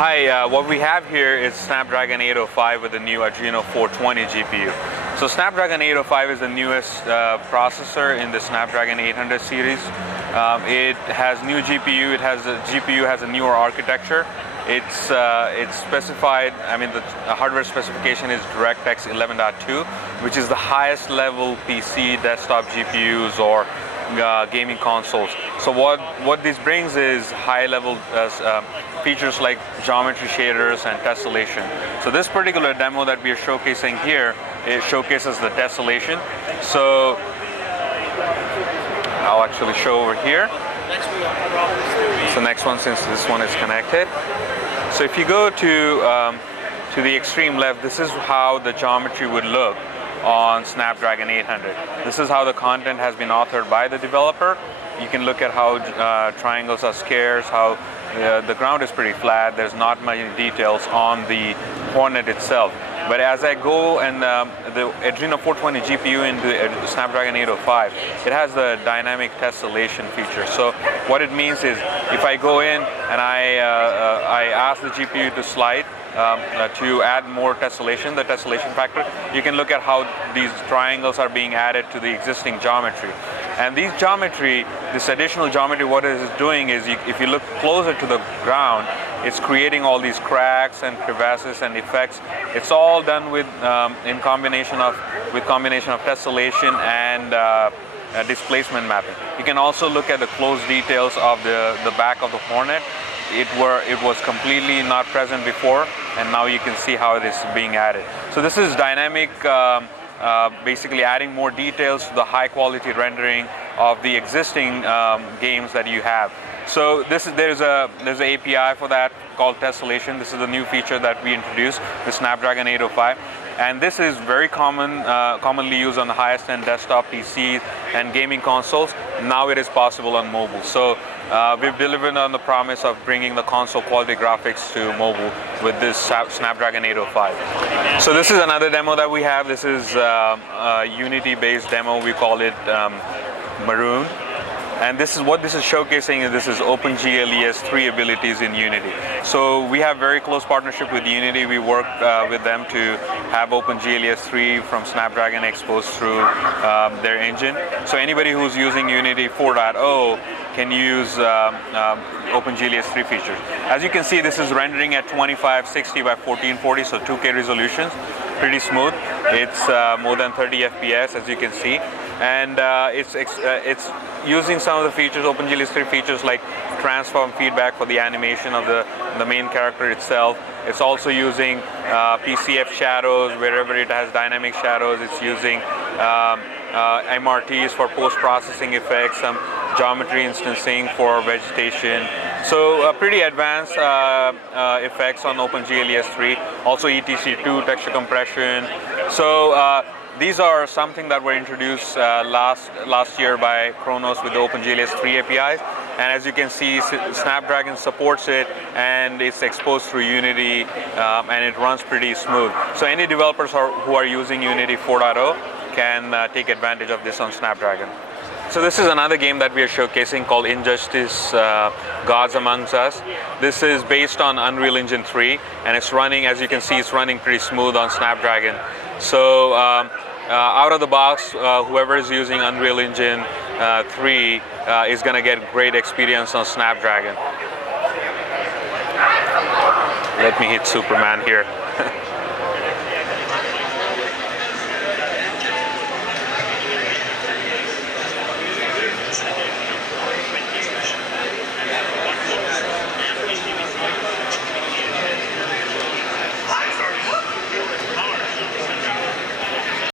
Hi, what we have here is Snapdragon 805 with the new Adreno 420 GPU. So Snapdragon 805 is the newest processor in the Snapdragon 800 series. It has new GPU. The GPU has a newer architecture. It's specified. I mean, the hardware specification is DirectX 11.2, which is the highest level PC desktop GPUs or gaming consoles. So what this brings is high-level features like geometry shaders and tessellation. So this particular demo that we are showcasing here, it showcases the tessellation. So I'll actually show over here. It's the next one since this one is connected. So if you go to the extreme left, this is how the geometry would look on Snapdragon 800. This is how the content has been authored by the developer. You can look at how triangles are scarce, how the ground is pretty flat. There's not many details on the Hornet itself. But as I go and the Adreno 420 GPU into the Snapdragon 805, it has the dynamic tessellation feature. So what it means is if I go in and I ask the GPU to slide to add more tessellation, the tessellation factor, you can look at how these triangles are being added to the existing geometry. And this additional geometry, what it is doing is, if you look closer to the ground, it's creating all these cracks and crevasses and effects. It's all done with combination of tessellation and displacement mapping. You can also look at the close details of the back of the Hornet. It was completely not present before, and now you can see how it is being added. So this is dynamic, basically adding more details to the high quality rendering of the existing games that you have. So there's an API for that called tessellation. This is the new feature that we introduced, the Snapdragon 805. And this is very commonly used on the highest end desktop PCs and gaming consoles. Now it is possible on mobile. So we've delivered on the promise of bringing the console quality graphics to mobile with this Snapdragon 805. So this is another demo that we have. This is a Unity-based demo. We call it Maroon. And this is what this is showcasing is this is OpenGL ES 3 abilities in Unity. So we have very close partnership with Unity. We work with them to have OpenGL ES 3 from Snapdragon exposed through their engine. So anybody who's using Unity 4.0 can use OpenGL ES 3 features. As you can see, this is rendering at 2560 by 1440, so 2K resolutions, pretty smooth. It's more than 30 FPS, as you can see. And it's using some of the features, OpenGL ES 3 features like transform feedback for the animation of the main character itself. It's also using PCF shadows wherever it has dynamic shadows. It's using MRTs for post-processing effects, some geometry instancing for vegetation. So pretty advanced effects on OpenGL ES 3. Also ETC2 texture compression. So these are something that were introduced last year by Kronos with the OpenGL ES 3 APIs. And as you can see, Snapdragon supports it, and it's exposed through Unity, and it runs pretty smooth. So any developers who are using Unity 4.0 can take advantage of this on Snapdragon. So this is another game that we are showcasing called Injustice Gods Among Us. This is based on Unreal Engine 3, and it's running, as you can see, it's running pretty smooth on Snapdragon. So out of the box, whoever is using Unreal Engine 3 is going to get great experience on Snapdragon. Let me hit Superman here.